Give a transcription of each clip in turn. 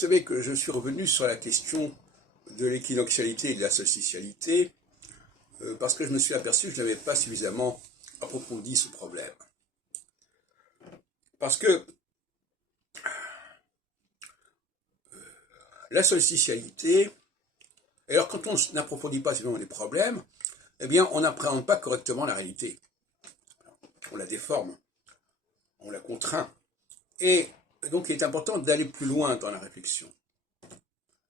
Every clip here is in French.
savez que je suis revenu sur la question de l'équinoxialité et de la solstitialité parce que je me suis aperçu que je n'avais pas suffisamment approfondi ce problème. Parce que la solstitialité, alors quand on n'approfondit pas suffisamment les problèmes, eh bien on n'appréhende pas correctement la réalité. On la déforme, on la contraint. Et donc il est important d'aller plus loin dans la réflexion,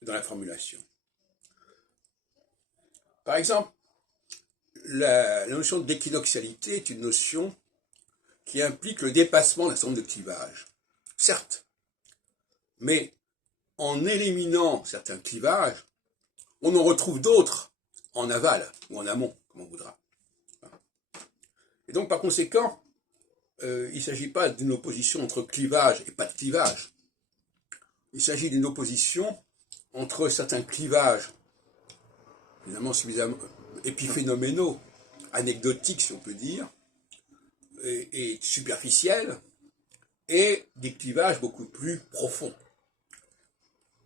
dans la formulation. Par exemple, la notion d'équinoxialité est une notion qui implique le dépassement d'un certain nombre de clivages. Certes, mais en éliminant certains clivages, on en retrouve d'autres en aval ou en amont, comme on voudra. Et donc par conséquent, il ne s'agit pas d'une opposition entre clivage et pas de clivage. Il s'agit d'une opposition entre certains clivages, évidemment suffisamment épiphénoménaux, anecdotiques si on peut dire, et superficiels, et des clivages beaucoup plus profonds.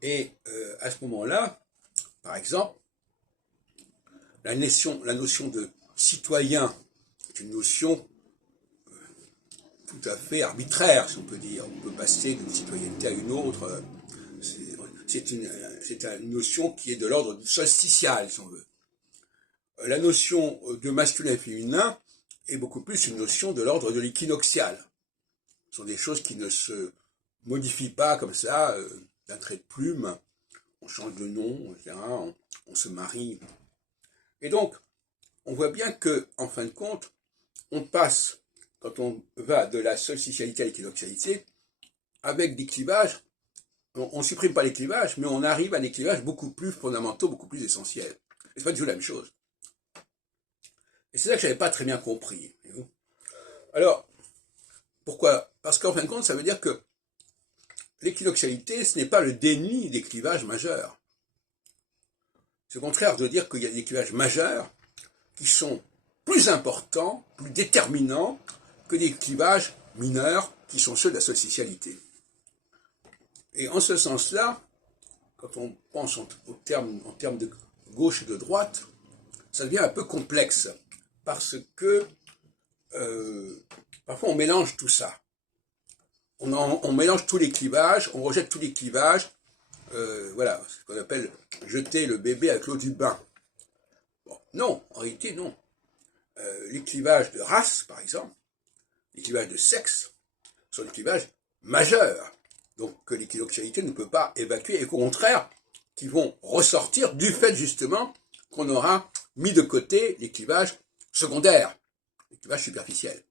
Et à ce moment-là, par exemple, la notion de citoyen est une notion tout à fait arbitraire, si on peut dire. On peut passer d'une citoyenneté à une autre. C'est une notion qui est de l'ordre du solstitial, si on veut. La notion de masculin et féminin est beaucoup plus une notion de l'ordre de l'équinoxial. Ce sont des choses qui ne se modifient pas comme ça, d'un trait de plume. On change de nom, etc., on se marie. Et donc, on voit bien que, en fin de compte, on passe, quand on va de la solstitialité à l'équinoxialité, avec des clivages, on ne supprime pas les clivages, mais on arrive à des clivages beaucoup plus fondamentaux, beaucoup plus essentiels. Et c'est pas du tout la même chose. Et c'est ça que je n'avais pas très bien compris. Alors, pourquoi? Parce qu'en fin de compte, ça veut dire que l'équinoxialité, ce n'est pas le déni des clivages majeurs. C'est au contraire de dire qu'il y a des clivages majeurs qui sont plus importants, plus déterminants que des clivages mineurs qui sont ceux de la solstitialité. Et en ce sens-là, quand on pense en termes de gauche et de droite, ça devient un peu complexe, parce que parfois on mélange tout ça. On mélange tous les clivages, on rejette tous les clivages, voilà, ce qu'on appelle jeter le bébé avec l'eau du bain. Bon, non, en réalité non. Les clivages de race, par exemple, les clivages de sexe, sont des clivages majeurs, donc que l'équinoxialité ne peut pas évacuer, et qu'au contraire, qui vont ressortir du fait justement qu'on aura mis de côté les clivages secondaires, les clivages superficiels.